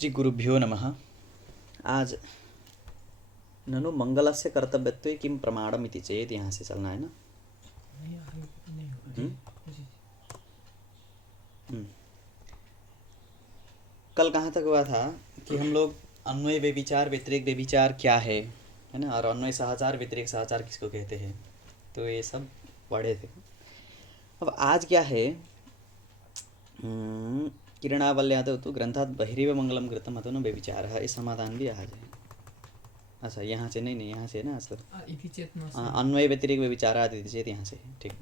श्री गुरुभ्यो नमः। आज ननु मंगलस्य कर्तव्यत्वे किं प्रमाणम् इति चेत यहाँ से चलना है ना। कल कहाँ तक हुआ था कि हम लोग अन्वय व्यभिचार व्यतिरेक व्यभिचार क्या है ना, और अन्वय सहचार व्यतिरेक सहचार किसको कहते हैं, तो ये सब पढ़े थे। अब आज क्या है, किरणावल्यादौ तो ग्रंथात् बहिरेव मंगलम कृतम अतो न व्यभिचारः, इस समाधान भी आज है। अच्छा यहाँ से नहीं, यहाँ से ना सर, अन्वय व्यतिरेक व्यभिचारात् इति चेत यहाँ से, ठीक।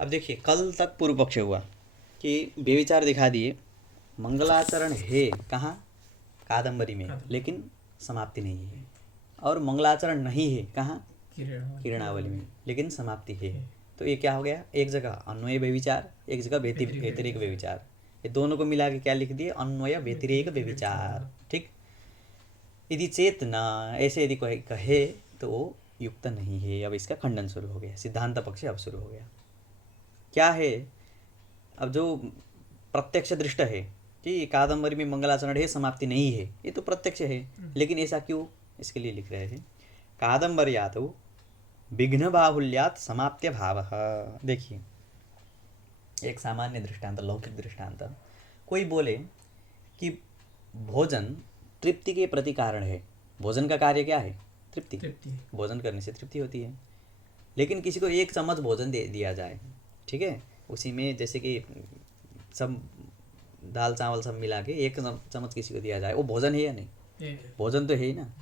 अब देखिए कल तक पूर्व पक्ष हुआ कि व्यभिचार दिखा दिए, मंगलाचरण है कहाँ, कादम्बरी में, लेकिन समाप्ति नहीं है, और मंगलाचरण नहीं है कहाँ, किरणावली में, लेकिन समाप्ति है। तो ये क्या हो गया, एक जगह अन्वय व्यभिचार, एक जगह व्यतिरेक व्यभिचार, ये दोनों को मिला के क्या लिख दिए, अन्वय व्यतिरेक व्यभिचार, ठीक। यदि चेत न ऐसे यदि कोई कहे तो वो युक्त नहीं है। अब इसका खंडन शुरू हो गया, सिद्धांत पक्ष अब शुरू हो गया। क्या है, अब जो प्रत्यक्ष दृष्ट है कि कादम्बरी में मंगलाचरण है, समाप्ति नहीं है, ये तो प्रत्यक्ष है, लेकिन ऐसा क्यों, इसके लिए लिख रहे हैं कादम्बर्यादौ विघ्न बाहुल्यात् समाप्त्य भावः। देखिए एक सामान्य दृष्टांत, लौकिक दृष्टांत, कोई बोले कि भोजन तृप्ति के प्रति कारण है, भोजन का कार्य क्या है, तृप्ति, भोजन करने से तृप्ति होती है, लेकिन किसी को एक चम्मच भोजन दे दिया जाए, ठीक है, उसी में जैसे कि सब दाल चावल सब मिला के एक चम्मच किसी को दिया जाए, वो भोजन है या नहीं, भोजन तो है ही ना।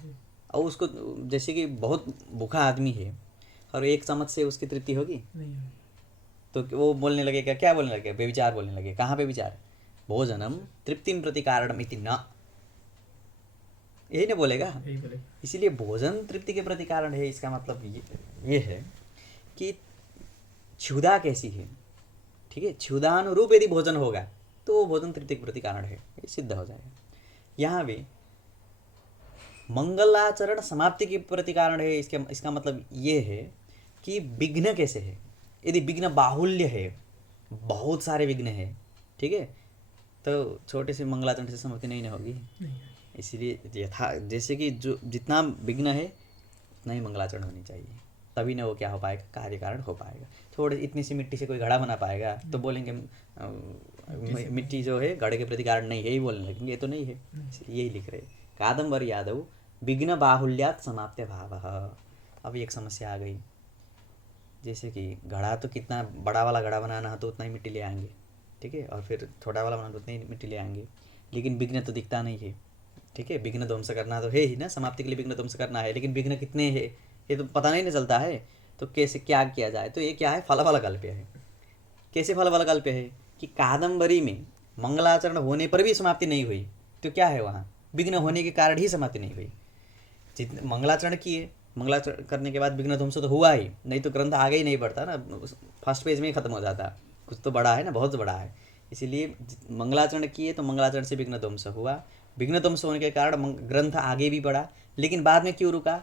और उसको जैसे कि बहुत भूखा आदमी है और एक चम्मच से उसकी तृप्ति होगी, तो वो बोलने लगेगा, क्या बोलने लगे, व्यभिचार बोलने लगे। कहाँ व्यभिचार, भोजनम तृप्तिम प्रति कारणम इति न, यही ना बोलेगा। इसीलिए भोजन तृप्ति के प्रति कारण है, इसका मतलब ये है कि क्षुधा कैसी है, ठीक है, क्षुधानुरूप यदि भोजन होगा तो वो भोजन तृप्ति के प्रति कारण है, ये सिद्ध हो जाएगा। यहाँ भी मंगलाचरण समाप्ति के प्रति कारण है, इसका मतलब ये है कि विघ्न कैसे है। यदि विघ्न बाहुल्य है, बहुत सारे विघ्न है, ठीक है, तो छोटे से मंगलाचरण से समाप्ति नहीं ना होगी। इसीलिए यथा जैसे कि जो जितना विघ्न है उतना ही मंगलाचरण होनी चाहिए, तभी ना वो क्या हो पाएगा, कार्य कारण हो पाएगा। थोड़े इतनी सी मिट्टी से कोई घड़ा बना पाएगा तो बोलेंगे मिट्टी जो है घड़े के प्रति कारण नहीं है, ही बोलने लगेंगे, ये तो नहीं है। यही लिख रहे कादम्बर्यादौ विघ्न बाहुल्यात् समाप्त्य भावः। अब एक समस्या आ गई, जैसे कि घड़ा तो कितना बड़ा वाला घड़ा बनाना है तो उतना ही मिट्टी ले आएंगे, ठीक है, और फिर छोटा वाला बनाना तो उतनी ही मिट्टी ले आएंगे, लेकिन विघ्न तो दिखता नहीं है, ठीक है, विघ्न ध्वंस करना तो है ही ना, समाप्ति के लिए विघ्न ध्वंस करना है, लेकिन विघ्न कितने हैं ये तो पता नहीं ना चलता है। तो कैसे क्या किया जाए, तो ये क्या है, फलफलकल्प्य है। कैसे फलफलकल्प्य है कि कादम्बरी में मंगलाचरण होने पर भी समाप्ति नहीं हुई, तो क्या है, वहाँ विघ्न होने के कारण ही समाप्ति नहीं हुई। जितने मंगलाचरण किए, मंगलाचरण करने के बाद विघ्न ध्वंस तो हुआ ही, नहीं तो ग्रंथ आगे ही नहीं बढ़ता ना, फर्स्ट पेज में ही खत्म हो जाता, कुछ तो बड़ा है ना, बहुत बड़ा है। इसीलिए मंगलाचरण किए तो मंगलाचरण से विघ्न ध्वंस हुआ, विघ्न ध्वंस होने के कारण ग्रंथ आगे भी बढ़ा, लेकिन बाद में क्यों रुका,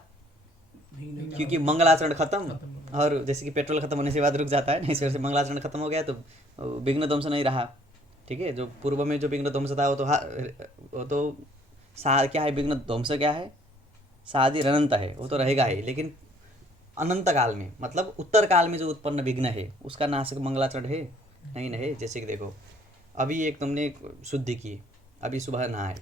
क्योंकि मंगलाचरण खत्म, और जैसे कि पेट्रोल खत्म होने से बाद रुक जाता है ना, इस वजह से मंगलाचरण खत्म हो गया तो विघ्न ध्वंस नहीं रहा, ठीक है। जो पूर्व में जो विघ्न ध्वंस था वो तो क्या है, विघ्न ध्वंस क्या है, साधिर अनंत है, वो तो रहेगा ही, लेकिन अनंत काल में, मतलब उत्तर काल में जो उत्पन्न विघ्न है उसका नाशक मंगलाचरण है नहीं है। जैसे कि देखो अभी एक तुमने शुद्धि की, अभी सुबह नहाए,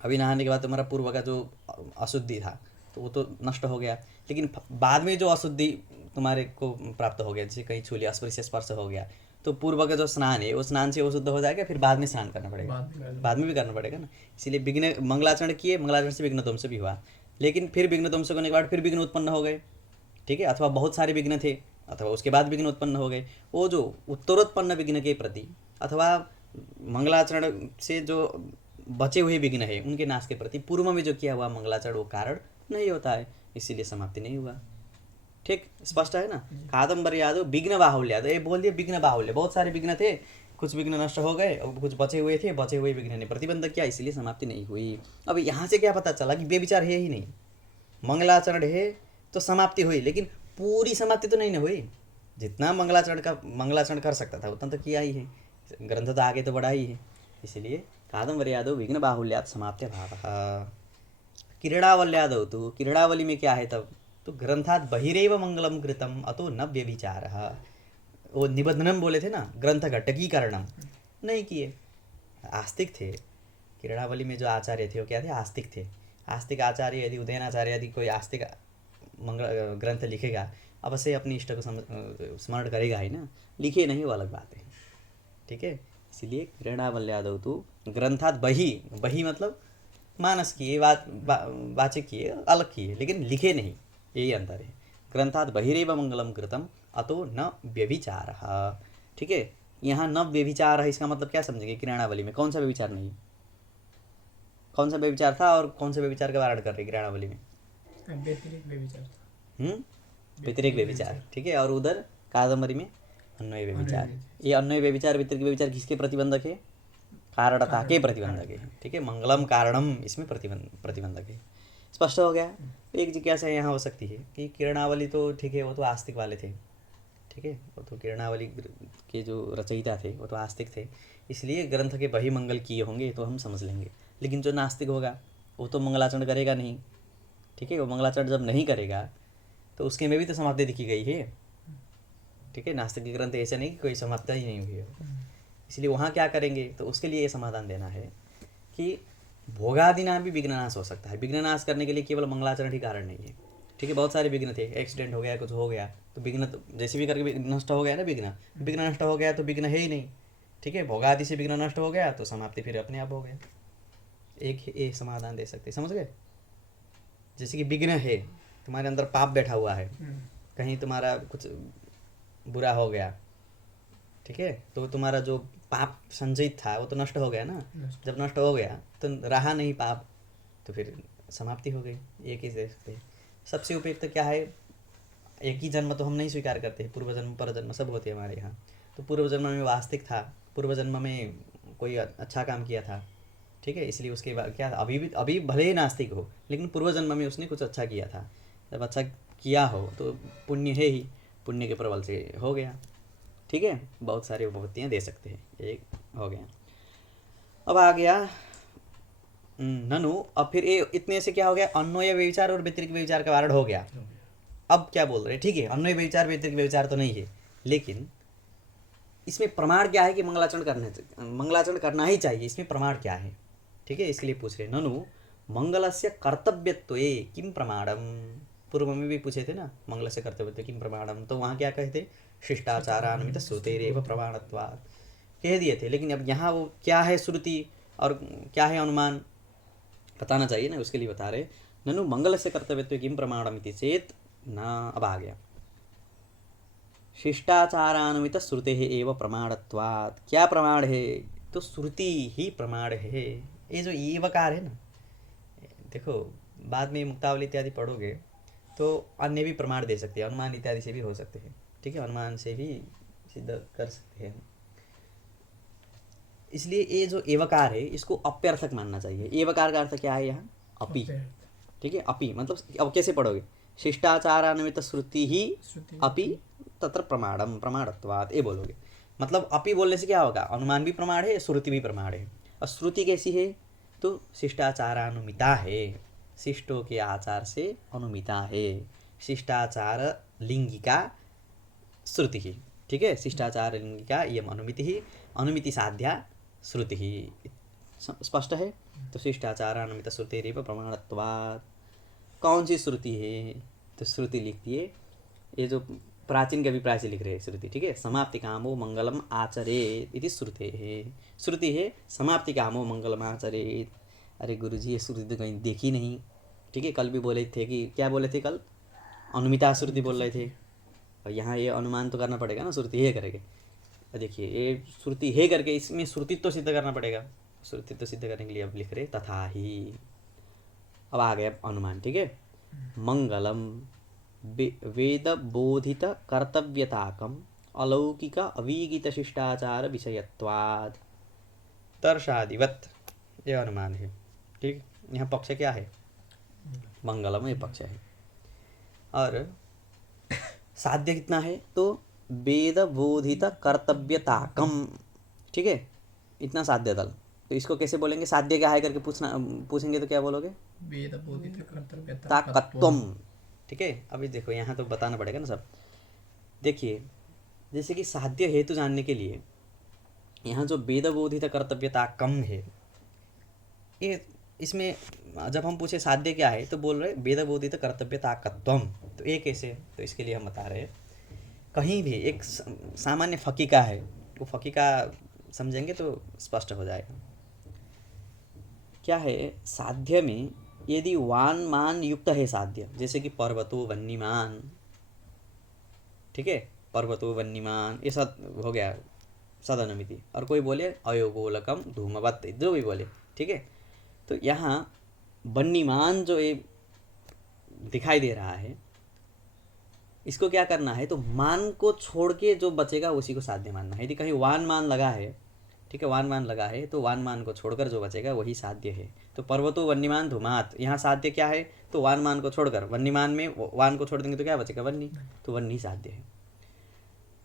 अभी नहाने के बाद तुम्हारा पूर्व का जो अशुद्धि था तो वो तो नष्ट हो गया, लेकिन बाद में जो अशुद्धि तुम्हारे को प्राप्त हो गया, जैसे कहीं छू लिया, स्पर्श स्पर्श हो गया, तो पूर्व का जो स्नान है वो स्नान से वो शुद्ध हो जाएगा, फिर बाद में स्नान करना पड़ेगा, बाद में भी करना पड़ेगा ना। इसीलिए विघ्न मंगलाचरण किए, मंगलाचरण से विघ्न ध्वंस भी हुआ, लेकिन फिर विघ्न ध्वंस होने के बाद फिर विघ्न उत्पन्न हो गए, ठीक है, अथवा बहुत सारे विघ्न थे, अथवा उसके बाद विघ्न उत्पन्न हो गए। वो जो उत्तरोत्पन्न विघ्न के प्रति अथवा मंगलाचरण से जो बचे हुए विघ्न है उनके नाश के प्रति पूर्व में जो किया हुआ मंगलाचरण वो कारण नहीं होता है, इसीलिए समाप्ति नहीं हुआ। ठीक, स्पष्ट है ना। कादम्बर्यादौ विघ्न बाहुल्यादौ, ये बोल दिया विघ्न बाहुल्य, बहुत सारे विघ्न थे, कुछ विघ्न नष्ट हो गए और कुछ बचे हुए थे, बचे हुए विघ्न ने प्रतिबंध किया, इसलिए समाप्ति नहीं हुई। अब यहाँ से क्या पता चला कि व्यभिचार है ही नहीं, मंगलाचरण है तो समाप्ति हुई, लेकिन पूरी समाप्ति तो नहीं ना हुई। जितना मंगलाचरण कर सकता था उतना तो किया ही है, ग्रंथ तो आगे तो बढ़ा ही है। इसलिए कादम्बर्यादौ विघ्न बाहुल्यात् समाप्त्य भावः। किरणावल्यादौ तो किरणावली में क्या है तब, तो ग्रंथात् बहिरेव मंगलम कृतम अतो न व्यभिचारः। वो निबंधनम बोले थे ना, ग्रंथ घटकीकरणम नहीं किए, आस्तिक थे। किरणावली में जो आचार्य थे वो क्या थे, आस्तिक थे। आस्तिक आचार्य यदि उदयनाचार्य यदि कोई आस्तिक मंगल ग्रंथ लिखेगा, अवश्य अपनी इष्ट को स्मरण करेगा ही ना, लिखे नहीं वो अलग बात है, ठीक है। इसीलिए किरणावल्यादौ तो ग्रंथात बही, बही मतलब मानस किए, वाचिक किए, अलग किए, लेकिन लिखे नहीं, यही अंतर है। ग्रंथात बहिरेव मंगलम कृतम अतो न व्यभिचारः, ठीक है। यहाँ न व्यभिचार है, इसका मतलब क्या समझेंगे, किरणावली में कौन सा व्यभिचार नहीं, कौन सा व्यभिचार था और कौन सा व्यभिचार का वारण कर रहे किरणावली में, व्यतिरिक्त व्यभिचार था। व्यतिरिक व्यभिचार, ठीक है। और उधर कादम्बरी में अन्वय व्यभिचार। ये अन्वय व्यभिचार व्यतिरिक व्यभिचार किसके प्रतिबंधक है, कारणता के प्रतिबंधक है, ठीक है। मंगलम कारणम इसमें प्रतिबंधक है। स्पष्ट हो गया। एक जिज्ञासा यहाँ हो सकती है कि किरणावली तो ठीक है, वो तो आस्तिक वाले थे, ठीक है, वो तो किरणावली के जो रचयिता थे वो तो आस्तिक थे, इसलिए ग्रंथ के बही मंगल किए होंगे तो हम समझ लेंगे। लेकिन जो नास्तिक होगा वो तो मंगलाचरण करेगा नहीं, ठीक है। वो मंगलाचरण जब नहीं करेगा तो उसके में भी तो समाप्ति दिखी गई है, ठीक है। नास्तिक के ग्रंथ ऐसे नहीं कि कोई समाप्त ही नहीं हुई है, इसलिए वहाँ क्या करेंगे, तो उसके लिए ये समाधान देना है कि भोगादिना भी विघ्ननाश हो सकता है। विघ्ननाश करने के लिए केवल मंगलाचरण ही कारण नहीं है, ठीक है। बहुत सारे विघ्न थे, एक्सीडेंट हो गया, कुछ हो गया तो विघ्न तो जैसे भी करके नष्ट हो गया ना, विघ्न विघ्न नष्ट हो गया तो विघ्न है ही नहीं, ठीक है। भोगादि से विघ्न नष्ट हो गया तो समाप्ति फिर अपने आप हो गया। एक समाधान दे सकते, समझ गए। जैसे कि विघ्न है, तुम्हारे अंदर पाप बैठा हुआ है, कहीं तुम्हारा कुछ बुरा हो गया, ठीक है, तो तुम्हारा जो पाप संचित था वो तो नष्ट हो गया ना। जब नष्ट हो गया तो रहा नहीं पाप, तो फिर समाप्ति हो गई। एक ही दे सकते हैं। सबसे उपयुक्त तो क्या है, एक ही जन्म तो हम नहीं स्वीकार करते, पूर्व जन्म पर जन्म सब होते हैं हमारे यहाँ। तो पूर्व जन्म में वास्तविक था, पूर्व जन्म में कोई अच्छा काम किया था, ठीक है, इसलिए उसके बाद क्या था, अभी भले ही नास्तिक हो लेकिन पूर्व जन्म में उसने कुछ अच्छा किया था। जब अच्छा किया हो तो पुण्य है ही, पुण्य के प्रबल से हो गया, ठीक है। बहुत सारी उपपत्तियाँ दे सकते हैं, एक हो गया। अब आ गया ननु। अब फिर ये इतने से क्या हो गया, अन्वय व्यभिचार और व्यतिरिक्त व्यभिचार का वारण हो गया। अब क्या बोल रहे हैं, ठीक है, अन्वय व्यभिचार व्यतिरिक्त व्यभिचार तो नहीं है, लेकिन इसमें प्रमाण क्या है कि मंगलाचरण करना ही चाहिए, इसमें प्रमाण क्या है, ठीक है। इसलिए पूछ रहे ननु मंगलस्य कर्तव्यत्वे किम प्रमाणम। पूर्व में भी पूछे थे ना, मंगल से कर्तव्यत्वे किम प्रमाणम, तो वहाँ क्या कहते, शिष्टाचारान्वित श्रुतेरेव प्रमाणत्वात् कह दिए थे। लेकिन अब यहाँ वो क्या है श्रुति और क्या है अनुमान बताना चाहिए ना, उसके लिए बता रहे ननु मंगल से कर्तव्यत्वे किम प्रमाणम इति चेत ना। अब आ गया शिष्टाचारान्वित श्रुते एव प्रमाणत्वात्, क्या प्रमाण है, तो श्रुति ही प्रमाण है। ये जो एवकार है ना, देखो बाद में मुक्तावली इत्यादि पढ़ोगे तो अन्य भी प्रमाण दे सकते हैं, अनुमान इत्यादि से भी हो सकते हैं, ठीक है, अनुमान से भी सिद्ध कर सकते हैं। इसलिए ये जो एवकार है इसको अप्यर्थक मानना चाहिए। एवकार का अर्थ क्या है यहाँ, अपि, ठीक है। अपि मतलब अब कैसे पढ़ोगे, शिष्टाचारान्वित श्रुति ही अपि तत्र प्रमाणम प्रमाणत्वात्, ये बोलोगे। मतलब अपि बोलने से क्या होगा, अनुमान भी प्रमाण है, श्रुति भी प्रमाण है। और श्रुति कैसी है, तो शिष्टाचारानुमिता है, शिष्टों के आचार से अनुमिता है। शिष्टाचार लिंगिका श्रुति ही, ठीक है, शिष्टाचार लिंगिका यम अनुमिति ही, अनुमिति साध्या श्रुति ही, स्पष्ट है। तो शिष्टाचारानुमित श्रुतिरेव प्रमाणत्वात्, कौन सी श्रुति है, तो श्रुति लिखती है, ये जो प्राचीन के अभिप्राय से लिख रहे हैं श्रुति, ठीक है। समाप्ति कामो मंगलम आचरेत इति श्रुते है, श्रुति है समाप्ति कामो मंगलम आचरेत। अरे गुरुजी ये श्रुति तो कहीं देखी नहीं, ठीक है। कल भी बोले थे कि क्या बोले थे कल, अनुमिता श्रुति बोल रहे थे, और यहाँ ये अनुमान तो करना पड़ेगा ना, श्रुति है करके। देखिए ये श्रुति है करके इसमें श्रुतित्व तो सिद्ध करना पड़ेगा, श्रुतित्व तो सिद्ध करने के लिए अब लिख रहे तथा ही। अब आ गया अनुमान, ठीक है। मंगलम वेद बोधित कर्तव्यताकम अलौकिक अवीगित शिष्टाचार विषयत्वाद तर्षादिवत, यह अनुमान है, ठीक। यहाँ पक्ष क्या है, मंगलम, ये पक्ष है। और साध्य कितना है, तो वेद बोधित कर्तव्यताकम, ठीक है, इतना साध्य दल, तो इसको कैसे बोलेंगे? साध्य क्या है करके पूछेंगे तो क्या बोलोगे? वेद बोधित कर्तव्यता ताकत्वम। ठीक है, अभी देखो यहाँ तो बताना पड़ेगा ना सब। देखिए, जैसे कि साध्य हेतु जानने के लिए यहाँ जो वेद बोधित कर्तव्यता कम है, ये इसमें जब हम पूछे साध्य क्या है तो बोल रहे वेद बोधित कर्तव्यता कत्वम। तो ये कैसे? तो इसके लिए हम बता रहे हैं, कहीं भी एक सामान्य फकीका है, वो फकीका समझेंगे तो स्पष्ट हो जाएगा। क्या है साध्य में? यदि वान मान युक्त है साध्य, जैसे कि पर्वतो वन्यमान, ठीक है, पर्वतो वन्यमान, ये सब हो गया सदनमिति। और कोई बोले अयोगोलकम धूमवत, जो भी बोले, ठीक है। तो यहाँ वन्यमान जो ये दिखाई दे रहा है, इसको क्या करना है? तो मान को छोड़ के जो बचेगा उसी को साध्य मानना है। यदि कहीं वान मान लगा है, ठीक है, वान मान लगा है, तो वान मान को छोड़कर जो बचेगा वही साध्य है। तो पर्वतो वन्यमान धुमात, यहाँ साध्य क्या है? तो वान मान को छोड़कर, वन्यमान में वान को छोड़ देंगे तो क्या बचेगा? वन्नी, तो वन्नी साध्य है।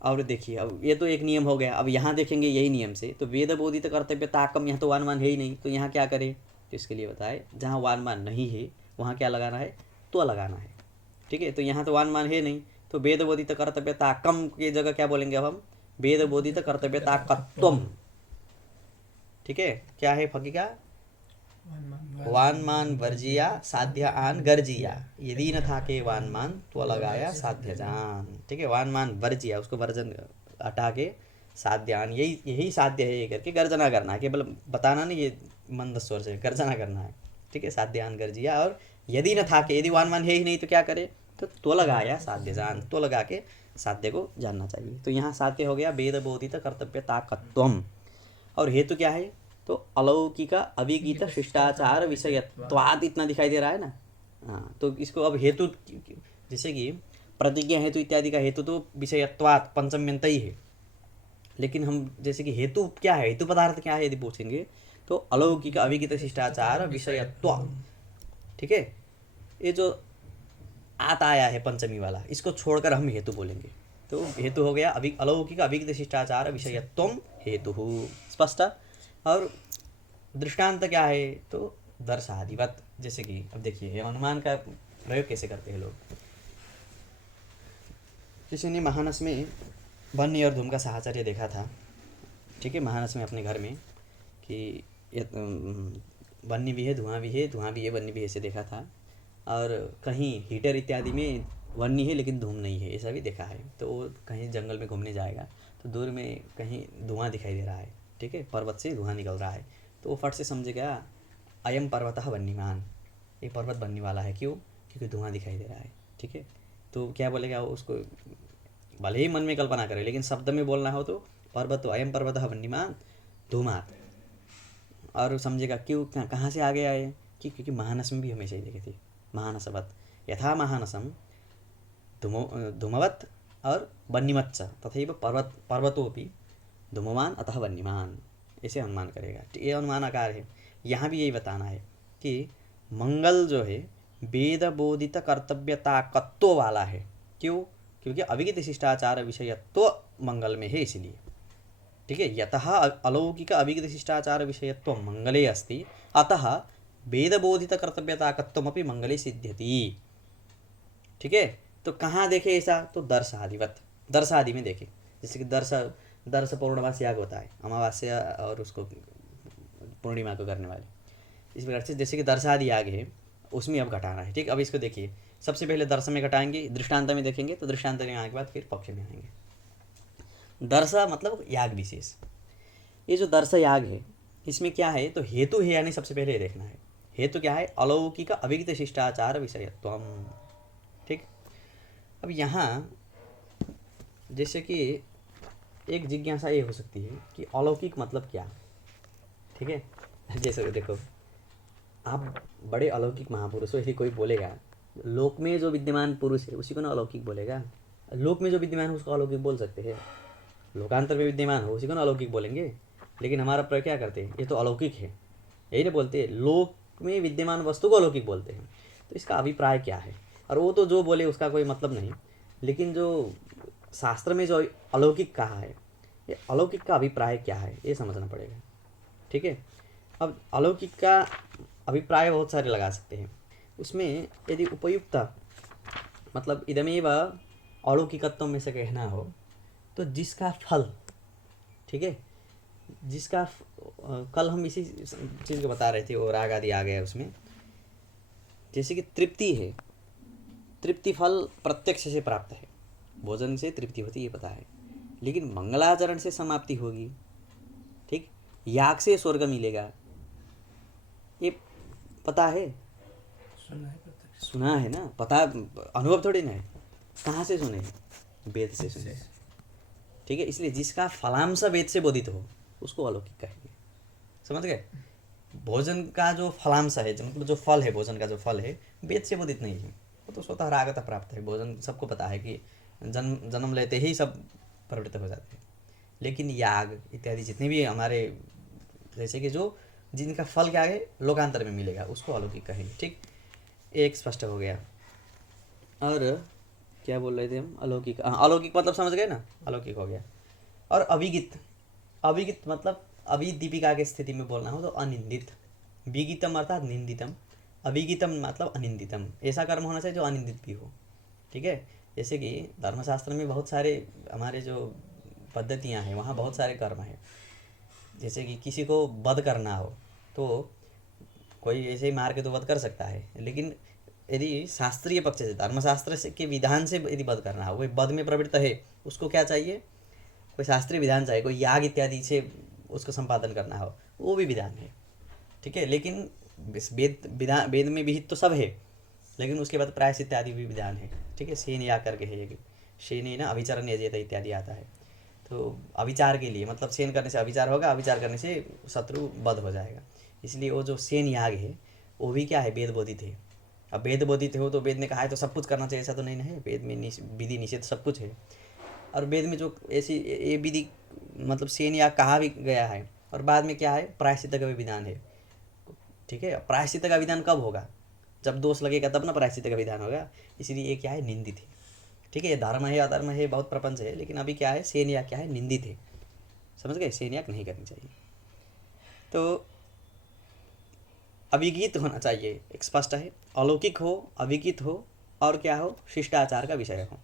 और देखिए, अब ये तो एक नियम हो गया। अब यहाँ देखेंगे यही नियम से, तो वेद बोधित कर्तव्य ताकम, यहाँ तो वान मान है ही नहीं, तो यहाँ क्या करें? तो इसके लिए बताए, जहाँ वान मान नहीं है वहाँ क्या लगाना है? तो लगाना है, ठीक है। तो यहाँ तो वान मान है नहीं, तो वेद बोधित कर्तव्य ताकम की जगह क्या बोलेंगे अब हम? वेद बोधित कर्तव्य ताकत्वम, ठीक है। क्या है फकीका? वान मान वर्जिया साध्य आन गर्जिया, यदि न था के वान मान तो लगाया साध्य जान, ठीक है। वान मान वर्जिया, उसको वर्जन हटा के साध्यान, यही साध्य है ये करके गर्जना करना है, केवल बताना नहीं, ये मंद स्वर से गर्जना करना है, ठीक है। साध्यान गर्जिया। और यदि न था के, यदि वान मान है ही नहीं तो क्या करे? तो लगाया साध्य जान, तो लगा के साध्य को जानना चाहिए। तो यहाँ साध्य हो गया वेद बोधित कर्तव्य ताकत्वम। और हेतु क्या है? तो अलौकिक अभिगीत शिष्टाचार विषयत्वाद, इतना दिखाई दे रहा है ना। हाँ, तो इसको अब हेतु, जैसे कि प्रतिज्ञा हेतु इत्यादि का हेतु तो विषयत्वाद पंचम्यंत ही है, लेकिन हम जैसे कि हेतु क्या है, हेतु पदार्थ क्या है यदि पूछेंगे तो अलौकिक अभिगीत शिष्टाचार विषयत्व, ठीक है। ये जो आत आया है पंचमी वाला, इसको छोड़कर हम हेतु बोलेंगे, तो हेतु हो गया अलौकिक अभिगीत शिष्टाचार विषयत्व हेतु, स्पष्ट। और दृष्टांत क्या है? तो दर्शादिवत, जैसे कि अब देखिए अनुमान का प्रयोग कैसे करते हैं लोग। किसी ने महानस में वन्य और धूम का साहचर्य देखा था, ठीक है, महानस में अपने घर में, कि वन्य भी है धुआं भी है, धुआं भी है वन्य भी है, ऐसे देखा था। और कहीं हीटर इत्यादि में वन्य है लेकिन धूम नहीं है, ऐसा भी देखा है। तो वो कहीं जंगल में घूमने जाएगा तो दूर में कहीं धुआं दिखाई दे रहा है, ठीक है, पर्वत से धुआं निकल रहा है, तो वो फट से समझेगा अयम पर्वतः वन्यमान, ये पर्वत बनने वाला है। क्यों? क्योंकि धुआं दिखाई दे रहा है, ठीक है। तो क्या बोलेगा उसको? भले ही मन में कल्पना करे, लेकिन शब्द में बोलना हो तो पर्वत, अयम पर्वतः वन्यमान धूमात, और समझेगा क्यों, कहाँ से आ गया है? क्योंकि महानस में भी हमेशा ही देखे थे, महानसवत यथा महानसम धूमवत और वन्यमच्च तथैव पर्वतोपि धूमवान अतः वन्यमान, ऐसे अनुमान करेगा। ये अनुमान आकार है। यहाँ भी यही बताना है कि मंगल जो है वेद बोधित कर्तव्यताकत्व वाला है। क्यों? क्योंकि अभिगत शिष्टाचार विषयत्व मंगल में है, इसलिए, ठीक है। यतः अलौकिक अभिगत शिष्टाचार विषयत्व मंगले अस्ति, अतः वेद बोधित कर्तव्यताकत्वमपि मंगले सिद्ध्यति, ठीक है। तो कहाँ देखे ऐसा? तो दर्शादिवत, दर्शादि में देखे। जैसे कि दर्श पौर्णमासी याग होता है, अमावस्या और उसको पूर्णिमा को करने वाले, इस प्रकार से जैसे कि दर्शादि याग है उसमें अब घटाना है, ठीक। अब इसको देखिए, सबसे पहले दर्श में घटाएंगे, दृष्टांत में देखेंगे, तो दृष्टांत में आने के बाद फिर पक्ष में आएंगे। दर्श मतलब याग विशेष। ये जो दर्श याग है इसमें क्या है? तो हेतु है यानी सबसे पहले देखना है हेतु क्या है? अलौकिक अभिगत शिष्टाचार विषयत्वम, ठीक। अब यहाँ जैसे कि एक जिज्ञासा ये हो सकती है कि अलौकिक मतलब क्या, ठीक है। जैसे देखो, आप बड़े अलौकिक महापुरुष हो, यदि कोई बोलेगा लोक में जो विद्यमान पुरुष है उसी को ना अलौकिक बोलेगा, लोक में जो विद्यमान है उसको अलौकिक बोल सकते हैं, लोकांतर में विद्यमान हो उसी को ना अलौकिक बोलेंगे। लेकिन हमारा प्रयोग क्या करते हैं? ये तो अलौकिक है, यही ना बोलते हैं, लोक में विद्यमान वस्तु को अलौकिक बोलते हैं। तो इसका अभिप्राय क्या है? और वो तो जो बोले उसका कोई मतलब नहीं, लेकिन जो शास्त्र में जो अलौकिक कहा है, ये अलौकिक का अभिप्राय क्या है ये समझना पड़ेगा, ठीक है। अब अलौकिक का अभिप्राय बहुत सारे लगा सकते हैं उसमें। यदि उपयुक्ता मतलब इदमेव अलौकिकत्व में से कहना हो तो जिसका फल, ठीक है, जिसका कल हम इसी चीज़ को बता रहे थे, वो राग आदि आ गया उसमें। जैसे कि तृप्ति है, तृप्ति फल प्रत्यक्ष से प्राप्त है, भोजन से तृप्ति होती है ये पता है, लेकिन मंगलाचरण से समाप्ति होगी, ठीक, याग से स्वर्ग मिलेगा ये पता है, सुना है प्रत्यक्ष। सुना है ना, पता अनुभव थोड़ी ना है। कहाँ से सुने? वेद से सुने, ठीक है। इसलिए जिसका फलांश वेद से बोधित हो उसको अलौकिक कहेंगे, समझ गए। भोजन का जो फलांश है, मतलब जो फल है, भोजन का जो फल है वेद से बोधित नहीं है, वो तो स्वतः रागत प्राप्त है। भोजन सबको पता है कि जन्म जन्म लेते ही सब प्रवृत्त हो जाते हैं, लेकिन याग इत्यादि जितने भी हमारे, जैसे कि जो जिनका फल क्या है लोकांतर में मिलेगा उसको अलौकिक कहेंगे, ठीक। एक स्पष्ट हो गया। और क्या बोल रहे थे हम? अलौकिक, हाँ अलौकिक मतलब समझ गए ना, अलौकिक हो गया। और अभिगित, अभिगित मतलब अभी दीपिका की स्थिति में बोलना हो तो अनिंदित, विगितम अर्थात निंदितम, अभिगितम मतलब अनिंदितम। ऐसा कर्म होना चाहिए जो अनिंदित भी हो, ठीक है। जैसे कि धर्मशास्त्र में बहुत सारे हमारे जो पद्धतियाँ हैं वहाँ बहुत सारे कर्म हैं। जैसे कि किसी को वध करना हो तो कोई ऐसे ही मार के तो वध कर सकता है, लेकिन यदि शास्त्रीय पक्ष से, धर्मशास्त्र से के विधान से यदि वध करना हो, कोई वध में प्रवृत्त है, उसको क्या चाहिए? कोई शास्त्रीय विधान चाहिए, कोई याग इत्यादि से उसको संपादन करना हो, वो भी विधान है, ठीक है। लेकिन वेद विधान, वेद में विहित तो सब है, लेकिन उसके बाद प्रायश्चित इत्यादि भी विधान है, ठीक है। सेन याग करके है ये, शेन ना अभिचरण यजेत इत्यादि आता है। तो अभिचार के लिए, मतलब सेन करने से अभिचार होगा, अभिचार करने से शत्रु वध हो जाएगा। इसलिए वो जो सेन याग है वो भी क्या है? वेद बोधित है। अब वेद बोधित हो तो वेद ने कहा है तो सब कुछ करना चाहिए, ऐसा तो नहीं है। वेद में विधि निषेध सब कुछ है, और वेद में जो ऐसी ये विधि मतलब सेन याग कहा भी गया है, और बाद में क्या है? प्रायश्चित का भी विधान है, ठीक है। प्रायश्चित का विधान कब होगा? जब दोष लगेगा तब ना प्रायश्चित का विधान होगा। इसीलिए ये क्या है? निंदित है, ठीक है। ये धर्म है अधर्म है बहुत प्रपंच है, लेकिन अभी क्या है? सेन याग क्या है? निंदित है, समझ गए। सेन याग नहीं करनी चाहिए। तो अभिगीत होना चाहिए, एक स्पष्ट है। अलौकिक हो, अभिगीत हो, और क्या हो? शिष्टाचार का विषय हो।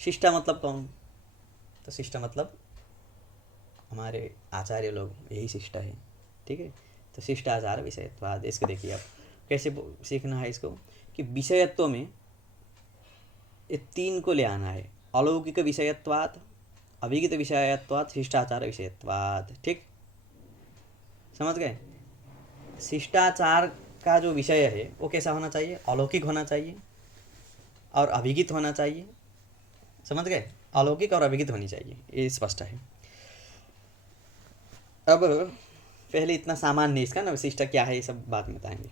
शिष्टा मतलब कौन? तो शिष्टा मतलब हमारे आचार्य लोग, यही शिष्टा है, ठीक है। तो शिष्टाचार विषयत्वाद, इसको देखिए आप कैसे सीखना है इसको, कि विषयत्व में ये तीन को ले आना है। अलौकिक विषयत्वाद, अभिगित विषयत्वाद, शिष्टाचार विषयत्वाद, ठीक, समझ गए। शिष्टाचार का जो विषय है वो कैसा होना चाहिए? अलौकिक होना चाहिए और अभिगित होना चाहिए, समझ गए। अलौकिक और अभिगित होनी चाहिए, ये स्पष्ट है। अब पहले इतना सामान्य इसका ना, विशिष्ट क्या है ये सब बात में बताएंगे।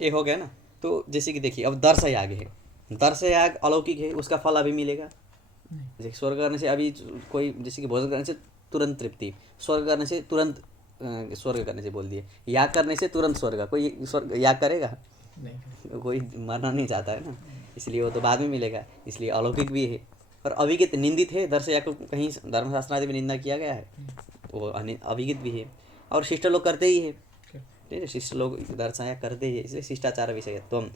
ये हो गया ना। तो जैसे कि देखिए अब दर्श याग है, दर्श याग अलौकिक है, उसका फल अभी मिलेगा। जैसे स्वर्ग करने से अभी कोई, जैसे कि भोजन करने से तुरंत तृप्ति, स्वर्ग करने से तुरंत, स्वर्ग करने से बोल दिए, याग करने से तुरंत स्वर्ग। कोई स्वर्ग याग करेगा? नहीं। कोई मरना नहीं चाहता है ना, इसलिए वो तो बाद में मिलेगा। इसलिए अलौकिक भी है। और अभिगित निंदित है, दर्श याग को कहीं धर्मशास्त्र आदि में निंदा किया गया है, वो अभिगित भी है। और शिष्ट लोग करते ही है, ठीक है, शिष्ट लोग दर्शाया करते ही है, इसलिए शिष्टाचार विषयत्वम।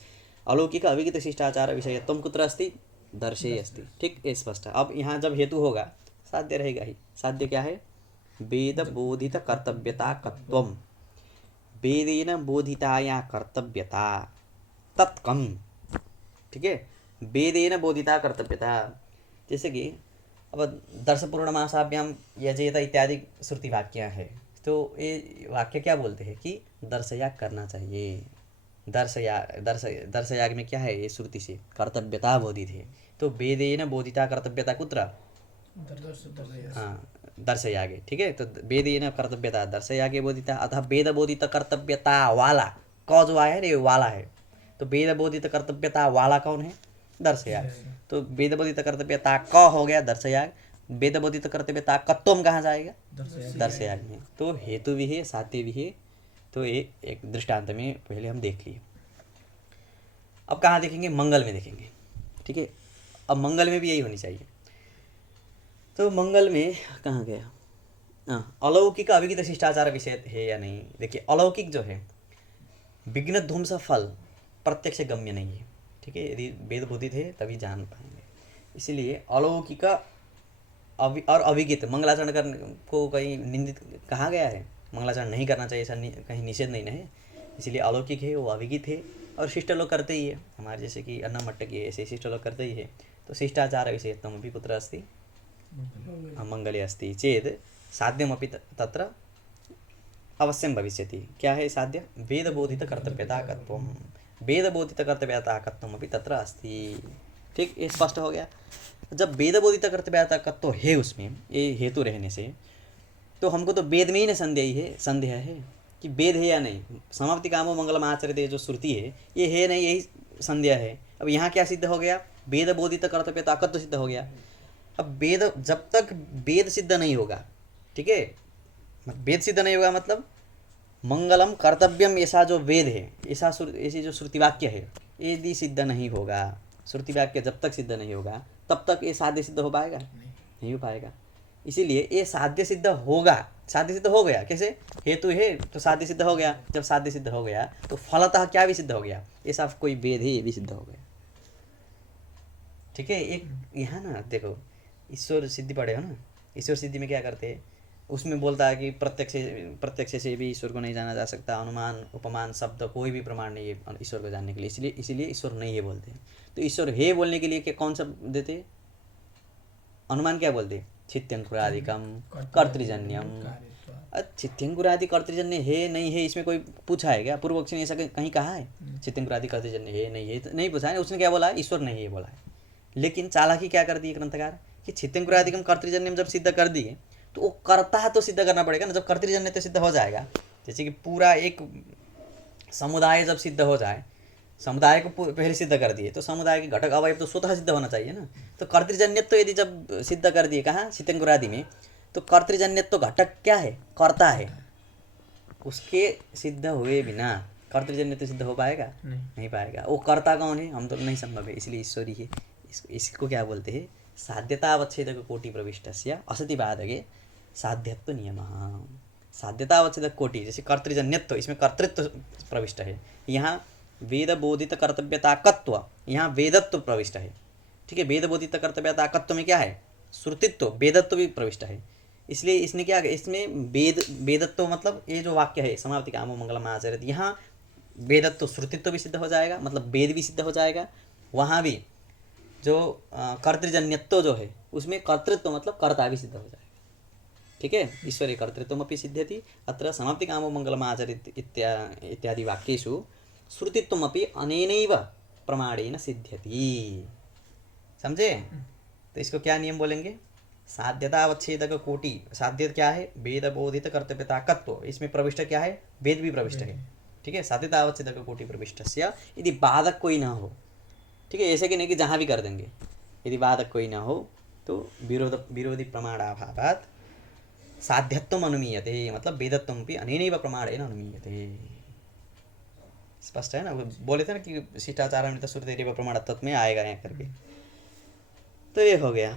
अलौकिक अभिगित शिष्टाचार विषयत्वम कुत्र अस्ति? दर्शे अस्ति, ठीक, ये स्पष्ट है। अब यहाँ जब हेतु होगा साध्य रहेगा ही। साध्य क्या है? वेद बोधित कर्तव्यता कत्वम, वेदेन बोधिताया कर्तव्यता तत्कम, ठीक है। वेदेन बोधिता कर्तव्यता, जैसे कि अब दर्श पूर्णमासाभ्याम यजेत इत्यादि श्रुति वाक्य है, तो ये वाक्य क्या बोलते हैं कि दर्शयाग करना चाहिए। दर्शयाग में क्या है? ये श्रुति से कर्तव्यता बोधित है। तो वेदेन बोधिता कर्तव्यता कुत्र? हाँ, दर्शयागे, ठीक है। तो वेदेन कर्तव्यता दर्शयागे बोधिता, अतः वेद बोधित कर्तव्यता वाला, क जो आया है ये वाला है। तो वेद बोधित कर्तव्यता वाला कौन है? दर्शयाग। तो वेद बोधित कर्तव्यता क हो गया दर्शयाग, वेद बोधित कर्तव्यता कत्वम कहाँ जाएगा? दर्शयाग में। तो हेतु भी है, साध्य भी है। तो ये एक दृष्टांत में पहले हम देख लिए। अब कहाँ देखेंगे? मंगल में देखेंगे, ठीक है। अब मंगल में भी यही होनी चाहिए। तो मंगल में कहाँ गया? अलौकिक अविगित शिष्टाचार विषय है या नहीं। देखिए अलौकिक जो है विघ्न ध्वंस फल प्रत्यक्ष गम्य नहीं है, ठीक है। यदि वेद बोधित है तभी जान पाएंगे। इसीलिए अलौकिक और अविगित मंगलाचरण करने को कहीं निंदित कहा गया है, मंगलाचरण नहीं करना चाहिए, ऐसा कहीं निषेध नहीं है। इसीलिए अलौकिक है, वो अविगित है और शिष्ट लोग करते ही है, हमारे जैसे कि अन्ना मट्टकी ऐसे शिष्ट लोग करते ही है। तो शिष्टाचार विषय तमपि कुत्र अस्ति मंगले अस्ति चेत् साध्यमपि तत्र अवश्यम भविष्यति। क्या है साध्य? वेदबोधित कर्तव्यताकत्वम, वेदबोधित कर्तव्यताकत्वम अभी तत्र अस्ति। ठीक, ये स्पष्ट हो गया। जब वेदबोधित कर्तव्यताकत्व है उसमें, ये हेतु रहने से, तो हमको तो वेद में ही ना संदेह है कि वेद है या नहीं। समाप्ति कामो मंगलम आचरते जो श्रुति है ये है नहीं, यही संदेह है। अब यहाँ क्या सिद्ध हो गया? वेद बोधित कर्तव्यताकत्व सिद्ध हो गया। अब वेद, जब तक वेद सिद्ध नहीं होगा, ठीक है, वेद सिद्ध नहीं होगा मतलब मंगलम कर्तव्यम ऐसा जो वेद है, ऐसी जो श्रुति वाक्य है, यदि सिद्ध नहीं होगा, श्रुति वाक्य जब तक सिद्ध नहीं होगा तब तक ये साध्य सिद्ध हो पाएगा? नहीं हो पाएगा। इसीलिए ये साध्य सिद्ध होगा। साध्य सिद्ध हो गया कैसे? हेतु है तो साध्य सिद्ध हो गया। जब साध्य सिद्ध हो गया तो फलतः क्या भी सिद्ध हो गया, ये सब कोई वेद है ये भी सिद्ध हो गया। ठीक है। एक यहाँ ना देखो, ईश्वर सिद्धि पढ़े हो ना, ईश्वर सिद्धि में क्या करते हैं, उसमें बोलता है कि प्रत्यक्ष से भी ईश्वर को नहीं जाना जा सकता, अनुमान उपमान शब्द कोई भी प्रमाण नहीं है ईश्वर को जानने के लिए, इसीलिए ईश्वर नहीं है बोलते हैं। तो ईश्वर है बोलने के लिए क्या कौन सा देते? अनुमान क्या बोलते? छित्यंकुरादिकम कर्तृजन्यम। छित्यंकुरादि कर्तृजन्य है नहीं है इसमें कोई पूछा है क्या? पूर्व पक्षी ने ऐसा कहीं कहा है छित्यंकुरादि कर्तृजन्य है नहीं है? तो नहीं पूछा है, उसने क्या बोला है? ईश्वर नहीं है बोला है। लेकिन चालाकी क्या कर दी ग्रंथकार कि छित्यंकुरादिकम कर्तृजन्यम जब सिद्ध कर दिए तो वो कर्ता तो सिद्ध करना पड़ेगा ना। जब कर्तृजन्य तो सिद्ध हो जाएगा, जैसे कि पूरा एक समुदाय जब सिद्ध हो जाए, समुदाय को पहले सिद्ध कर दिए तो समुदाय के घटक अवयव तो स्वतः सिद्ध होना चाहिए ना। तो कर्तृजन्यत्व यदि जब सिद्ध कर दिए कहाँ? छित्यंकुरादि में, तो कर्तृजन्यत्व घटक क्या है? कर्ता है। उसके सिद्ध हुए बिना कर्तृजन्यत्व सिद्ध हो पाएगा? नहीं पाएगा। वो कर्ता कौन है? हम तो नहीं संभव है, इसलिए ईश्वरी है। इसको क्या बोलते हैं? साध्यतावच्छेदक कोटि प्रविष्टस्य असतिवादके साध्यत्व नियम। साध्यतावच्छेदक कोटि, जैसे कर्तृजन्यत्व, इसमें कर्तृत्व प्रविष्ट है। यहाँ वेद बोधित कर्तव्यताकत्व, यहाँ वेदत्व प्रविष्ट है। ठीक है, वेद बोधित कर्तव्यताकत्व में क्या है? श्रुतित्व, वेदत्व भी प्रविष्ट है। इसलिए इसने क्या, इसमें वेदत्व मतलब ये जो वाक्य है समाप्ति कामो मंगलम आचरेत, यहाँ वेदत्व श्रुतित्व भी सिद्ध हो जाएगा, मतलब वेद भी सिद्ध हो जाएगा। वहाँ भी जो कर्तृजन्यत्व जो है उसमें कर्तृत्व मतलब कर्ता भी सिद्ध हो जाएगा। ठीक है, ईश्वरीय कर्तृत्वमपि सिद्ध्यति। अत्र समाप्ति कामो मंगलम आचरेत इत्यादि वाक्येषु श्रुतित्वमपि अनेनैव प्रमाणेन सिद्ध्यति। समझे? तो इसको क्या नियम बोलेंगे? साध्यतावच्छेदक कोटि। साध्य क्या है? वेद बोधित कर्तव्यताकत्व, इसमें प्रविष्ट क्या है? वेद भी प्रविष्ट है। ठीक है, साध्यतावच्छेदक कोटि प्रविष्टस्य यदि बाधक कोई ना हो, ठीक है, ऐसे कि नहीं कि जहाँ भी कर देंगे, यदि बाधक कोई ना हो तो विरोधी प्रमाणाभावात् साध्यत्वम अनुमीयते, मतलब वेदत्वम भी अनेनैव प्रमाणेन अनुमीयते। स्पष्ट है ना? बोले थे ना कि शिष्टाचार में तो श्रुतिरेव प्रमाणत्व में आएगा यहाँ करके। तो ये हो गया,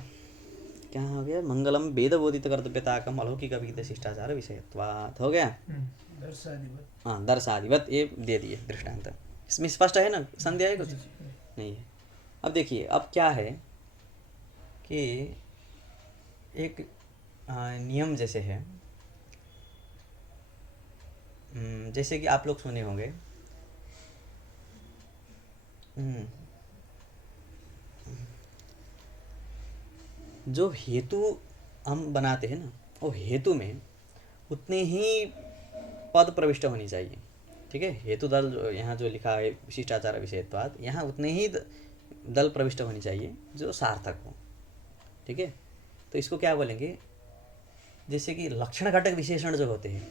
क्या हो गया? मंगलम वेद बोधित कर्तव्यताकम अलौकिक अभिहित शिष्टाचार विषयत्वात् हो गया। हाँ, दर्शादिवत ये दे दिए दृष्टांत। इसमें स्पष्ट है ना? संदेह है कुछ? नहीं है। अब देखिए, अब क्या है कि एक नियम जैसे है, जैसे कि आप लोग सुने होंगे, जो हेतु हम बनाते हैं ना, वो हेतु में उतने ही पद प्रविष्ट होनी चाहिए। ठीक है, हेतु दल यहाँ जो लिखा है शिष्टाचार विषयत्वात्, यहाँ उतने ही दल प्रविष्ट होनी चाहिए जो सार्थक हो। ठीक है, तो इसको क्या बोलेंगे? जैसे कि लक्षण घटक विशेषण जो होते हैं,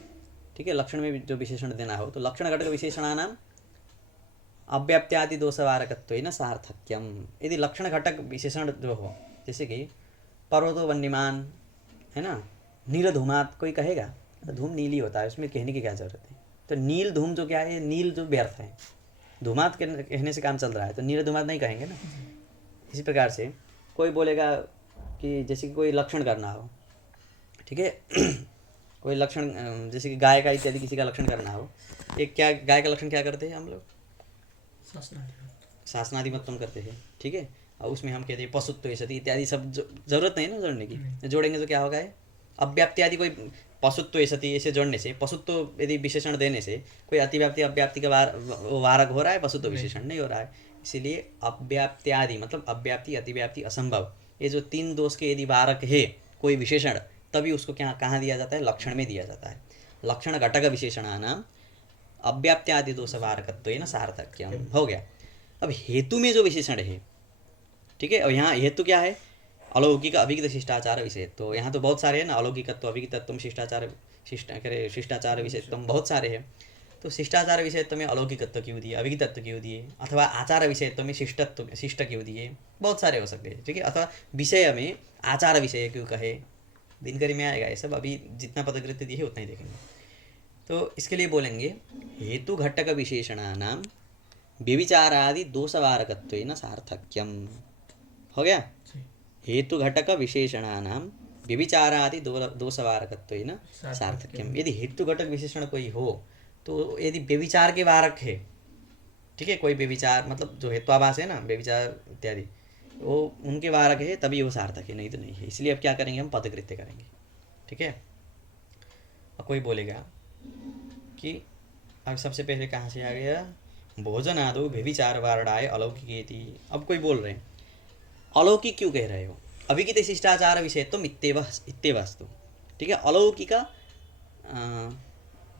ठीक है, लक्षण में जो विशेषण देना हो तो लक्षण घटक विशेषणानाम अव्याप्त्यादि दोषवारकत्वेन सार्थक्यम। यदि लक्षण घटक विशेषण जो हो, जैसे कि पर्वतो वन्यमान है ना, नील धूमात, कोई कहेगा धूम नीली होता है, उसमें कहने की क्या जरूरत है? तो नील धूम जो क्या है, नील जो व्यर्थ है, धूमात कहने से काम चल रहा है, तो नील धूमात नहीं कहेंगे ना। इसी प्रकार से कोई बोलेगा कि जैसे कि कोई लक्षण करना हो, ठीक है, कोई लक्षण जैसे कि गाय का इत्यादि किसी का लक्षण करना हो, एक क्या गाय का लक्षण क्या करते हैं हम लोग? शासनाधिमत्वम करते हैं, ठीक है। और उसमें हम कहते हैं पशुत्व सती इत्यादि सब जरूरत नहीं ना जोड़ने की, जोड़ेंगे तो क्या होगा है अव्याप्ति आदि। कोई पशुत्व सती ऐसे जोड़ने से, पशुत्व यदि विशेषण देने से कोई अतिव्याप्ति अव्याप्ति का वारक हो रहा है, पशुत्व विशेषण नहीं हो रहा है। इसीलिए अव्याप्त्यादि मतलब अव्याप्ति अतिव्याप्ति असंभव, ये जो तीन दोष के यदि वारक है कोई विशेषण, तभी उसको क्या कहाँ दिया जाता है? लक्षण में दिया जाता है। लक्षण घटक विशेषणानाम अव्याप्त्यादि दोष वारकत्वेन सार्थक्यम हो गया। अब हेतु में जो विशेषण है, ठीक है, और यहाँ हेतु क्या है? अलौकिक अभिगित शिष्टाचार विषय। तो यहाँ तो बहुत सारे हैं ना, अलौकिकत्व अभिगितत्व शिष्टाचार विषयत्व बहुत सारे हैं। तो शिष्टाचार विषयत्व में अलौकिकत्व क्यों दिए, अभिगितत्व क्यों दिए, अथवा आचार विषयत्व में शिष्ट क्यों दिए, बहुत सारे हो सकते हैं, ठीक है। अथवा विषय में आचार विषय क्यों कहे, दिनकरी में आएगा ये सब, अभी जितना पदकृत्य दिए उतना ही देखेंगे। तो इसके लिए बोलेंगे हेतु घटक विशेषणानाम व्यभिचारादि दोषवारकत्वेन सार्थक्यम हो गया। हेतु घटक विशेषणानाम व्यभिचारादि दोषवारकत्वेन सार्थक्यम। यदि हेतु घटक विशेषण कोई हो, तो यदि व्यभिचार के वारक है, ठीक है, कोई व्यभिचार मतलब जो हेत्वाभास है ना, व्यभिचार इत्यादि, वो उनके वारक है तभी वो सार्थक है, नहीं तो नहीं है। इसलिए अब क्या करेंगे, हम पदकृत्य करेंगे, ठीक है। अब कोई बोलेगा कि अब सबसे पहले कहाँ से आ गया, भोजन आदो व्यभिचार वारणाय अलौकिकेति। अब कोई बोल रहे हैं अलौकिक क्यों कह रहे हो, अभिगित शिष्टाचार विषयत्वम इत्येवस्तु, ठीक है।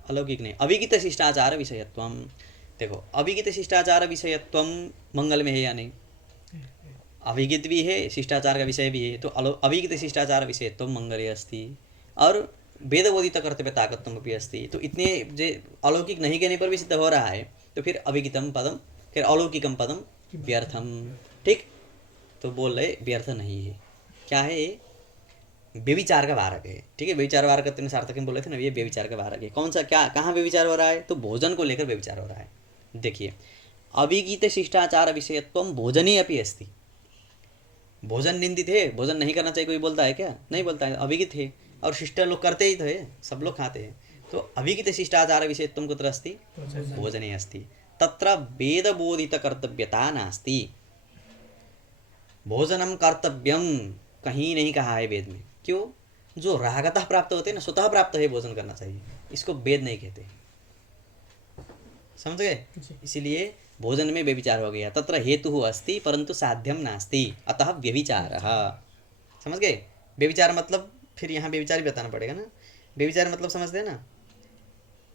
अलौकिक नहीं, अभिगित शिष्टाचार विषयत्वम। देखो अभिगित शिष्टाचार विषयत्वम मंगल में है या नहीं? अभिगित भी है, शिष्टाचार का विषय भी है, तो अभिगित शिष्टाचार विषयत्वम मंगले अस्ति, और वेदबोधित कर्तव्य ताकत्वम भी अस्ति। तो इतने जो अलौकिक नहीं कहने पर भी सिद्ध हो रहा है, तो फिर अभिगितम पदम फिर अलौकिकम पदम व्यर्थम, ठीक। तो बोल रहे व्यर्थ नहीं है, क्या है ये? व्यभिचार का वारक है, ठीक है। व्यभिचार वारक सार्थक बोल रहे थे ना, ये व्यभिचार का वारक है। कौन सा, क्या, कहाँ व्यभिचार हो रहा है? तो भोजन को लेकर व्यभिचार हो रहा है। देखिए अभिगीत शिष्टाचार विषयत्वम भोजने अपि अस्ति। भोजन निंदित है, भोजन नहीं करना चाहिए, कोई बोलता है क्या? नहीं बोलता है, अभिगित है, और शिष्ट लोग करते ही तो है, सब लोग खाते हैं। तो अभिगित शिष्टाचार विषयत्वम कुत्र अस्ति? भोजने अस्ति। तत्र वेदबोधित कर्तव्यता नास्ति। भोजनम कर्तव्यम कहीं नहीं कहा है वेद में, क्यों? जो रागतः प्राप्त होते हैं ना, स्वतः प्राप्त है भोजन करना चाहिए, इसको वेद नहीं कहते, समझ गए? इसीलिए भोजन में व्यभिचार हो गया। तत्र हेतु अस्ति परंतु साध्यम नास्ति, अतः व्यभिचारः। समझ गए? व्यभिचार मतलब फिर यहाँ व्यभिचार ही बताना पड़ेगा ना। व्यभिचार मतलब समझते हैं ना,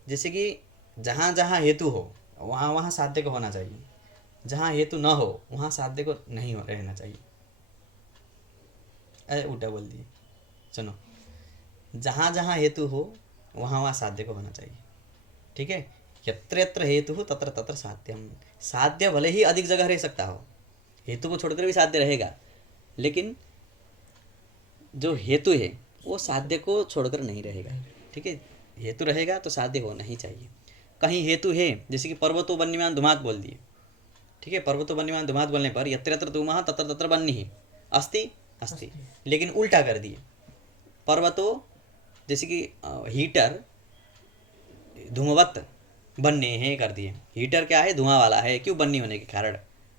जैसे कि जहाँ जहाँ हेतु हो वहाँ वहाँ साध्य को होना चाहिए, जहाँ हेतु न हो वहाँ साध्य को नहीं हो रहना चाहिए। अरे उल्टा बोल दिए, सुनो, जहाँ जहाँ हेतु हो वहाँ वहाँ साध्य को होना चाहिए, ठीक है। यत्र यत्र हेतु हो तत्र तत्र साध्यम। साध्य भले ही अधिक जगह रह सकता हो, हेतु को छोड़कर भी साध्य रहेगा, लेकिन जो हेतु है वो साध्य को छोड़कर नहीं रहेगा, ठीक है। हेतु रहेगा तो साध्य होना ही चाहिए। कहीं हेतु है, जैसे कि पर्वतो वन्यमान धुमात बोल दिए, ठीक है। पर्वतो वन्यमान धुमात बोलने पर यत्र यत्र धूमः तत्र तत्र वह्निः अस्ति अस्ति, लेकिन उल्टा कर दिए। पर्वतो जैसे कि हीटर धूमवत बन्नी है कर दिए। हीटर क्या है? धुआं वाला है, क्यों? बन्नी होने के कारण।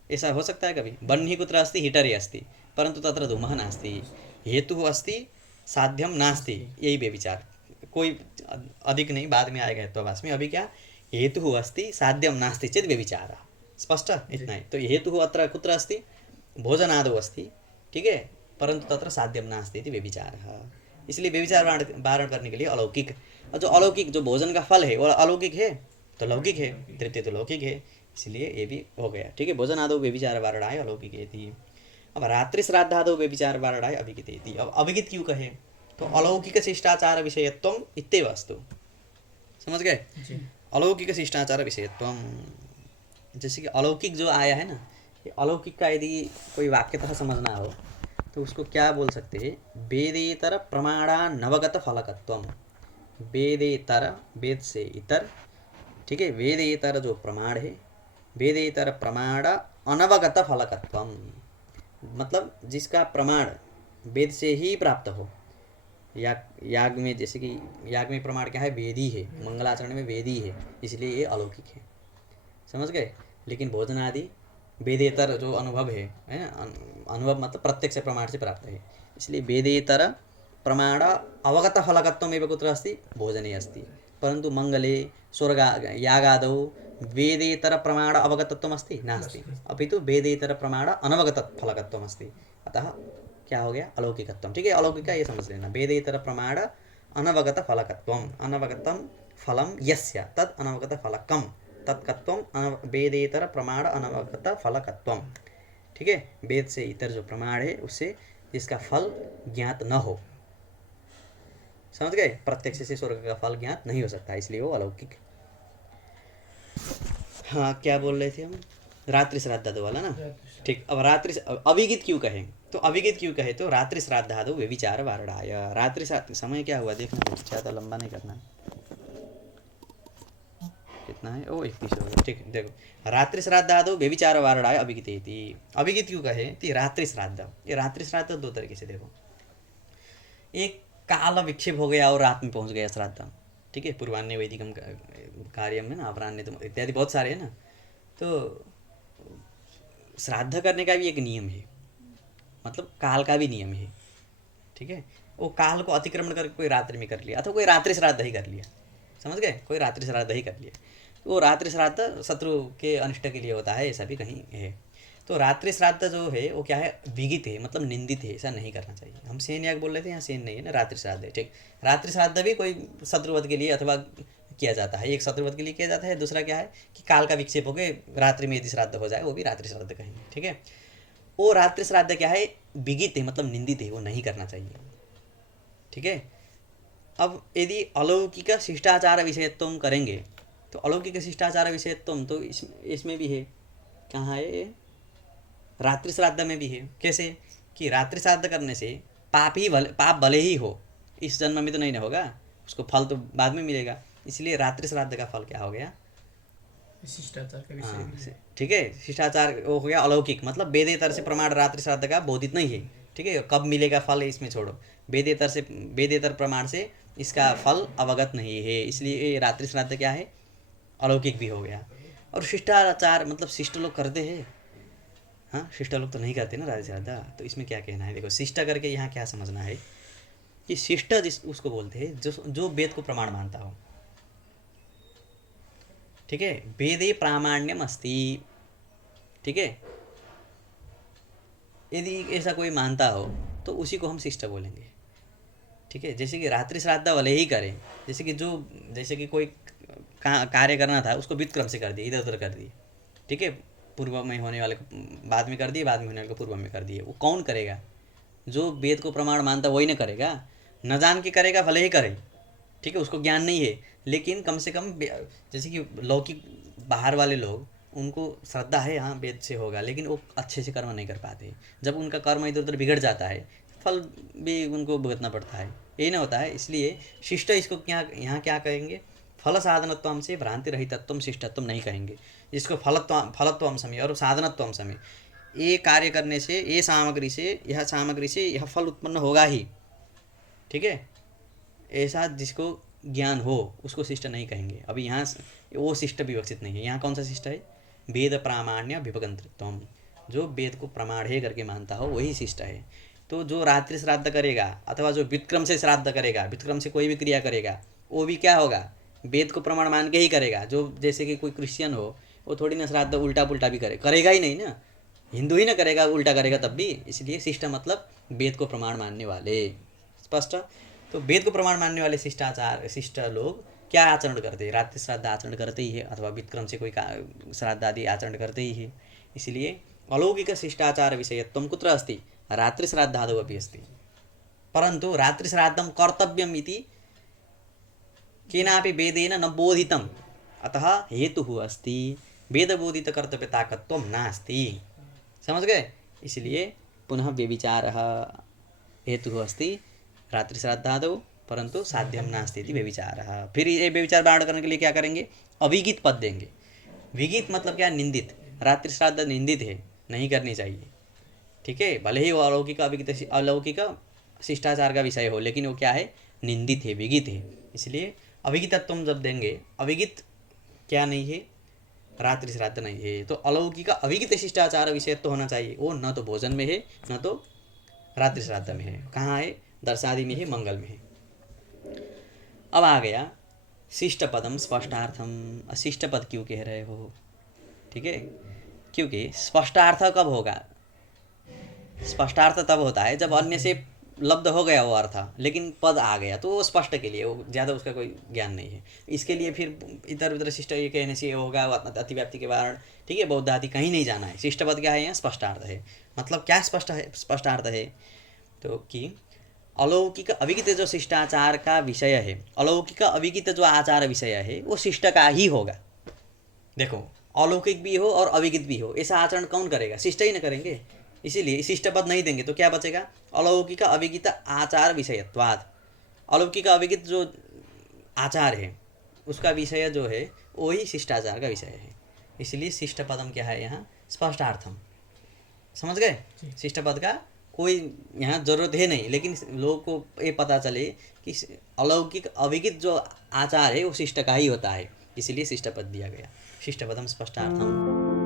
ऐसा हो सकता है कभी? बन्नी कुत्र अस्ति, हीटर ही अस्ति, परंतु तत्र धूमः नास्ति, हेतु अस्ति साध्यम नास्ति। यही व्यभिचार, कोई अधिक नहीं, बाद में आएगा हेत्वाभास में। अभी क्या? हेतु अस्ति साध्यम नास्ति चेत् व्यभिचारः। स्पष्ट, इतना ही। तो हेतु अत्र कुत्र अस्ति? भोजनादौ अस्ति, ठीक है, परंतु तत्र साध्यम नास्ति इति व्यभिचारः। इसलिए व्यभिचार वारण करने के लिए अलौकिक, और जो अलौकिक जो भोजन का फल है वो अलौकिक है तो लौकिक है, तृतीय तो लौकिक है, इसलिए ये भी हो गया, ठीक है। भोजन आदौ व्यभिचार वारणाय अलौकिकेति। अब रात्रि श्राद्धादौ व्यभिचार वारणाय अभिगितेति। अब अभिगित क्यों कहे? तो अलौकिक शिष्टाचार विषयत्वम इत्येवस्तु। समझ गए? अलौकिक शिष्टाचार विषयत्वम, जैसे कि अलौकिक जो आया है ना, ये अलौकिक का यदि कोई वाक्यतः समझना हो तो उसको क्या बोल सकते हैं? वेदेतर प्रमाणा नवगत फलकत्वम। वेदेतर, वेद से इतर, ठीक है, वेदेतर जो प्रमाण है, वेदेतर प्रमाण अनवगत फलकत्वम, मतलब जिसका प्रमाण वेद से ही प्राप्त हो, याग में, जैसे कि याग में प्रमाण क्या है, वेदी है, मंगलाचरण में वेदी है, इसलिए ये अलौकिक है, समझ गए। लेकिन भोजन आदि वेदेतर जो अनुभव है ना, अनुभव मतलब प्रत्यक्ष प्रमाण से प्राप्त है, इसलिए वेदेतर प्रमाण अवगत फलकत्वमेव कुत्र अस्ति, भोजने अस्ति। परंतु मंगले स्वर्ग यागादौ वेदेतर प्रमाण अवगतत्वम् अस्ति नास्ति, अपितु वेदेतर प्रमाण अनवगत फलकत्वम् अस्ति। अतः क्या हो गया, अलौकिकत्वम। ठीक है, अलौकिक ये समझ लेना, वेदेतर प्रमाण अनवगत फलकत्वम, अनवगतम फलम यस्य तद अनवगत फलकम तत्कत्वम वेदेतर प्रमाण अनवगत फलकत्वम। ठीक है, वेद से इतर जो प्रमाण है उससे जिसका फल ज्ञात न हो, समझ गए, प्रत्यक्ष से स्वर्ग का फल ज्ञात नहीं हो सकता, इसलिए वो अलौकिक। हाँ, क्या बोल रहे थे हम, रात्रि श्राद्धादो वाला ना। ठीक, अब रात्रि अभिगित क्यों कहे, तो अभिगित क्यों कहे, तो रात्रि श्राद्धादो व्यभिचार वारणाय। रात्रि श्राद्ध समय क्या हुआ देखना, ज़्यादा लंबा नहीं करना, कितना है, ओ 31 हो गया। ठीक, देखो, रात्रि श्राद्धादो व्यभिचार वारणाय अभिगितेति। अभिगित क्यों कहे, तो रात्रि श्राद्ध, ये रात्रि श्राद्ध दो तरीके से देखो, एक काल विक्षेप हो गया और रात में पहुंच गया श्राद्ध, ठीक है, पूर्वान्य वैदिकम कार्य में ना, अपरान्य तो इत्यादि बहुत सारे हैं ना, तो श्राद्ध करने का भी एक नियम है, मतलब काल का भी नियम है। ठीक है, वो काल को अतिक्रमण करके कोई रात्रि में कर लिया, अथवा कोई रात्रि श्राद्ध ही कर लिया, समझ गए, कोई रात्रि श्राद्ध ही कर लिया, तो वो रात्रि श्राद्ध शत्रु के अनिष्ट के लिए होता है, ऐसा भी कहीं है। तो रात्रि श्राद्ध जो है वो क्या है, विगित है, मतलब निंदित है, ऐसा नहीं करना चाहिए। हम सेन याग बोल रहे थे, यहाँ सेन नहीं है ना, रात्रि श्राद्ध है। ठीक, रात्रि श्राद्ध भी कोई शत्रुवध के लिए अथवा किया जाता है, एक शत्रुवध के लिए किया जाता है, दूसरा क्या है कि काल का विक्षेप हो गए रात्रि में यदि श्राद्ध हो जाए, वो भी रात्रि श्राद्ध कहेंगे। ठीक है, वो रात्रि श्राद्ध क्या है, विगित है, मतलब निंदित है, वो नहीं करना चाहिए। ठीक है, अब यदि अलौकिक शिष्टाचार विषयत्व करेंगे, तो अलौकिक शिष्टाचार विषयत्व तो इसमें भी है, कहाँ है, रात्रि श्राद्ध में भी है। कैसे कि रात्रि श्राद्ध करने से पाप भले ही हो, इस जन्म में तो नहीं ना होगा, उसको फल तो बाद में मिलेगा, इसलिए रात्रि श्राद्ध का फल क्या हो गया, शिष्टाचार का विषय। ठीक है, शिष्टाचार वो हो गया अलौकिक, मतलब वेदेतर से प्रमाण रात्रि श्राद्ध का बोधित नहीं है। ठीक है, कब मिलेगा फल इसमें छोड़ो, वेदेतर प्रमाण से इसका फल अवगत नहीं है, इसलिए ये रात्रि श्राद्ध क्या है, अलौकिक भी हो गया। और शिष्टाचार मतलब शिष्ट लोग करते हैं, हाँ, शिष्ट लोग तो नहीं करते ना रात्रि श्राद्ध, तो इसमें क्या कहना है, देखो शिष्ट करके यहाँ क्या समझना है कि शिष्ट जिस उसको बोलते हैं जो वेद को प्रमाण मानता हो। ठीक है, वेदे प्रामाण्यम अस्ति। ठीक है, यदि ऐसा कोई मानता हो तो उसी को हम शिष्ट बोलेंगे। ठीक है, जैसे कि रात्रि श्राद्ध वाले ही करें, जैसे कि कोई कार्य करना था उसको विक्रम से कर दिए, इधर उधर कर दिए। ठीक है, पूर्व में होने वाले को बाद में कर दिए, बाद में होने वाले को पूर्व में कर दिए, वो कौन करेगा, जो वेद को प्रमाण मानता वही ना करेगा, न जान के करेगा भले ही करे। ठीक है, उसको ज्ञान नहीं है, लेकिन कम से कम जैसे कि लौकिक बाहर वाले लोग, उनको श्रद्धा है हाँ वेद से होगा, लेकिन वो अच्छे से कर्म नहीं कर पाते, जब उनका कर्म इधर उधर बिगड़ जाता है फल भी उनको भुगतना पड़ता है, यही ना होता है। इसलिए शिष्ट इसको क्या यहाँ क्या कहेंगे, फल साधनत्व से भ्रांति रहितत्व शिष्टत्व नहीं कहेंगे, जिसको फलत्व अंश में और साधनत्व अंश में, ये कार्य करने से ये सामग्री से यह फल उत्पन्न होगा ही। ठीक है, ऐसा जिसको ज्ञान हो उसको शिष्ट नहीं कहेंगे। अभी यहाँ वो शिष्ट विवक्षित नहीं है, यहाँ कौन सा शिष्ट है, वेद प्रामाण्य विभगंतृत्व, जो वेद को प्रमाण है करके मानता हो वही शिष्ट है। तो जो रात्रि श्राद्ध करेगा अथवा जो विक्रम से श्राद्ध करेगा, विक्रम से कोई भी क्रिया करेगा, वो भी क्या होगा, वेद को प्रमाण मान के ही करेगा। जो जैसे कि कोई क्रिश्चियन हो, वो थोड़ी ना श्राद्ध उल्टा पुल्टा भी करेगा ही नहीं ना, हिंदू ही ना करेगा, उल्टा करेगा तब भी। इसलिए शिष्ट मतलब वेद को प्रमाण मानने वाले, स्पष्ट। तो वेद को प्रमाण मानने वाले शिष्ट लोग क्या आचरण करते हैं, रात्रि श्राद्ध आचरण करते ही है, अथवा विक्रम से कोई श्राद्ध आदि आचरण करते ही है। इसलिए अलौकिक शिष्टाचार विषयत्वं कुत्र अस्ति, रात्रि श्राद्धादौ अपि अस्ति, परंतु रात्रि श्राद्धं कर्तव्यम् इति केनापि वेदेन न बोधितम्, अतः हेतुः अस्ति वेदबोधित कर्तव्यताकत्वं नास्ति, समझ गए। इसलिए पुनः व्यभिचारः हेतुः अस्ति रात्रि श्राद्धादौ, परंतु साध्यम नास्ति इति व्यभिचारः। फिर ये व्यभिचार वारण करने के लिए क्या करेंगे, अविगित पद देंगे। विगित मतलब क्या, निंदित, रात्रि श्राद्ध निंदित है, नहीं करनी चाहिए। ठीक है, भले ही वो अलौकिक शिष्टाचार का विषय हो, लेकिन वो क्या है, निंदित है, विगित है। इसलिए अविगितत्व जब देंगे, अविगित क्या नहीं है, रात्रि श्राद्ध नहीं है, तो अलौकिक अविगित शिष्टाचार विषय तो होना चाहिए। वो न तो भोजन में है, न तो रात्रि श्राद्ध में है। कहाँ है, दर्शादि में है, मंगल में है। अब आ गया शिष्ट पदम स्पष्टार्थम। शिष्ट पद क्यों कह रहे हो, ठीक है, क्योंकि स्पष्टार्थ कब होगा, स्पष्टार्थ तब होता है जब अन्य से लब्ध हो गया वो अर्थ, लेकिन पद आ गया तो वो स्पष्ट के लिए, वो ज़्यादा उसका कोई ज्ञान नहीं है। इसके लिए फिर इधर उधर शिष्ट ये कहने से होगा अतिव्याप्ति के कारण, ठीक है, बौद्ध आदि कहीं नहीं जाना है। शिष्ट पद क्या है, यहाँ स्पष्टार्थ है। मतलब क्या स्पष्ट है, स्पष्टार्थ है तो कि अलौकिक अविगित जो शिष्टाचार का विषय है, अलौकिक अविगित जो आचार विषय है वो शिष्ट का ही होगा। देखो, अलौकिक भी हो और अविगित भी हो, ऐसा आचरण कौन करेगा, शिष्ट ही न करेंगे। इसीलिए शिष्ट पद नहीं देंगे तो क्या बचेगा, अलौकिक अविगित आचार विषयत्वाद। अलौकिक अविगित जो आचार है उसका विषय जो है वही शिष्टाचार का विषय है। इसलिए शिष्ट पदम क्या है यहाँ, स्पष्टार्थम। समझ गए, शिष्ट पद का कोई यहाँ जरूरत है नहीं, लेकिन लोगों को ये पता चले कि अलौकिक अविगित जो आचार है वो शिष्ट का ही होता है, इसलिए शिष्ट पद दिया गया। शिष्ट पदम स्पष्टार्थम।